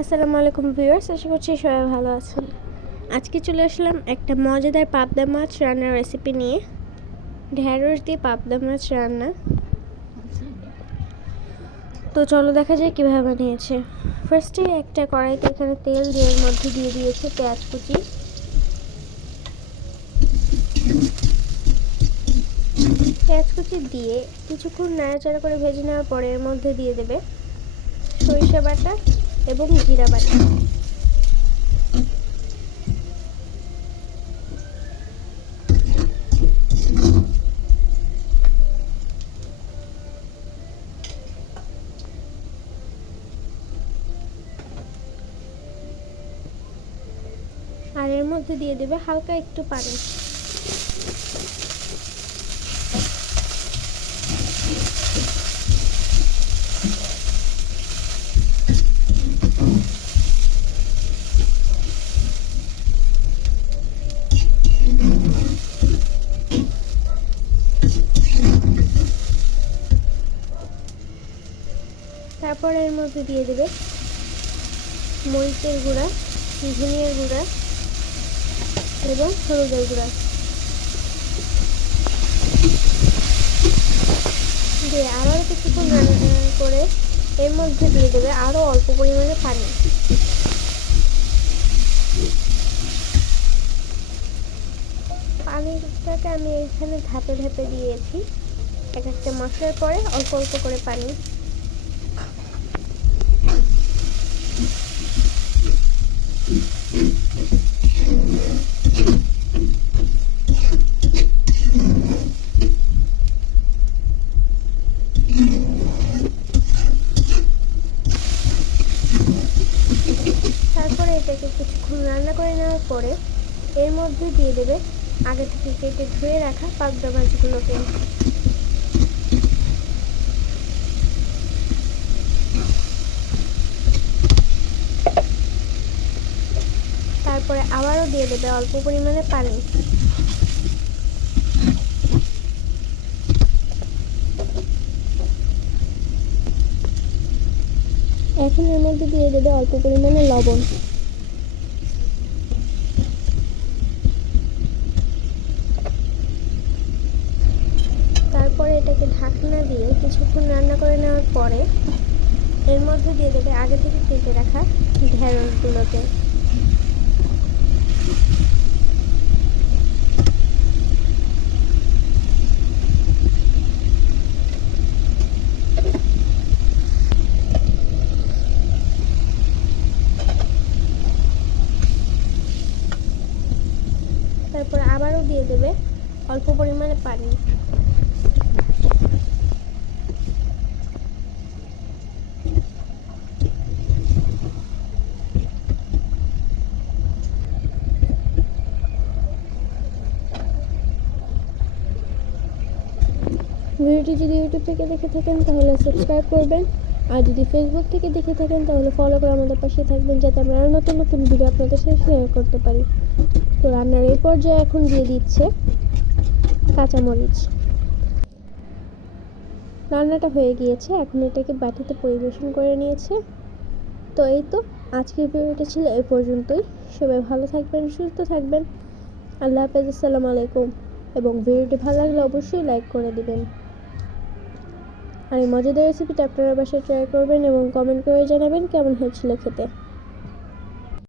আসসালামু আলাইকুম ভিউয়ার্স, আশা করছি সবাই ভালো আছেন। আজকে চলে আসলাম একটা মজাদার পাবদা মাছ রান্নার রেসিপি নিয়ে। ঢেঁড়স দিয়ে পাবদা মাছ রান্না। তো চলো দেখা যায় কীভাবে বানিয়েছে। ফার্স্টে একটা কড়াইতে এখানে তেল দিয়ে এর মধ্যে দিয়ে দিয়েছে পেঁয়াজ কুচি। পেঁয়াজ কুচি দিয়ে কিছুক্ষণ নাড়াচাড়া করে ভেজে নেওয়ার পরে এর মধ্যে দিয়ে দেবে সরিষা বাটা এবং জিরা বাটা। আর এর মধ্যে দিয়ে দেবে হালকা একটু পানি। তারপর এর মধ্যে দিয়ে দেবে মরিচের গুঁড়া, ধনিয়ার গুঁড়া এবং হলুদের গুঁড়া দিয়ে আরও কিছুক্ষণ রান্না করে এর মধ্যে দিয়ে দেবে আরও অল্প পরিমাণে পানি। পানিটাকে আমি এখানে ধাপে ধাপে দিয়েছি, এক একটা মশলার পরে অল্প অল্প করে পানি। তারপরে এটাকে কিছুক্ষণ রান্না করে নেওয়ার পরে এর মধ্যে দিয়ে দেবে আগে থেকে কেটে ধুয়ে রাখা পাবদা মাছগুলোকে। তারপরে আবারও দিয়ে দেবে অল্প পরিমাণে পানি। এখন এর মধ্যে দিয়ে দেবে অল্প পরিমাণে লবণ। তারপরে এটাকে ঢাকনা দিয়ে কিছুক্ষণ রান্না করে নেওয়ার পরে এর মধ্যে দিয়ে দেবে আগে থেকে কেটে রাখা ঢেঁড়সগুলোকে। তারপর আবারও দিয়ে দেবে অল্প পরিমাণে পানি। ভিডিওটি যদি ইউটিউব থেকে দেখে থাকেন তাহলে সাবস্ক্রাইব করবেন, আর যদি ফেসবুক থেকে দেখে থাকেন তাহলে ফলো করে আমাদের পাশে থাকবেন, যাতে আমরা আরও নতুন নতুন ভিডিও আপনাদের সাথে শেয়ার করতে পারি। তো রান্নার এই পর্যায়ে এখন দিয়ে দিচ্ছে কাঁচামরিচ। রান্নাটা হয়ে গিয়েছে, এখন এটাকে বাটিতে পরিবেশন করে নিয়েছে। তো এই তো আজকের ভিডিওটা ছিল এই পর্যন্তই। সবাই ভালো থাকবেন, সুস্থ থাকবেন। আল্লাহ হাফেজ, আসসালামু আলাইকুম। এবং ভিডিওটি ভালো লাগলে অবশ্যই লাইক করে দিবেন। আর এই মজাদার রেসিপিটা আপনারা বাসায় ট্রাই করবেন এবং কমেন্ট করে জানাবেন কেমন হয়েছিল খেতে।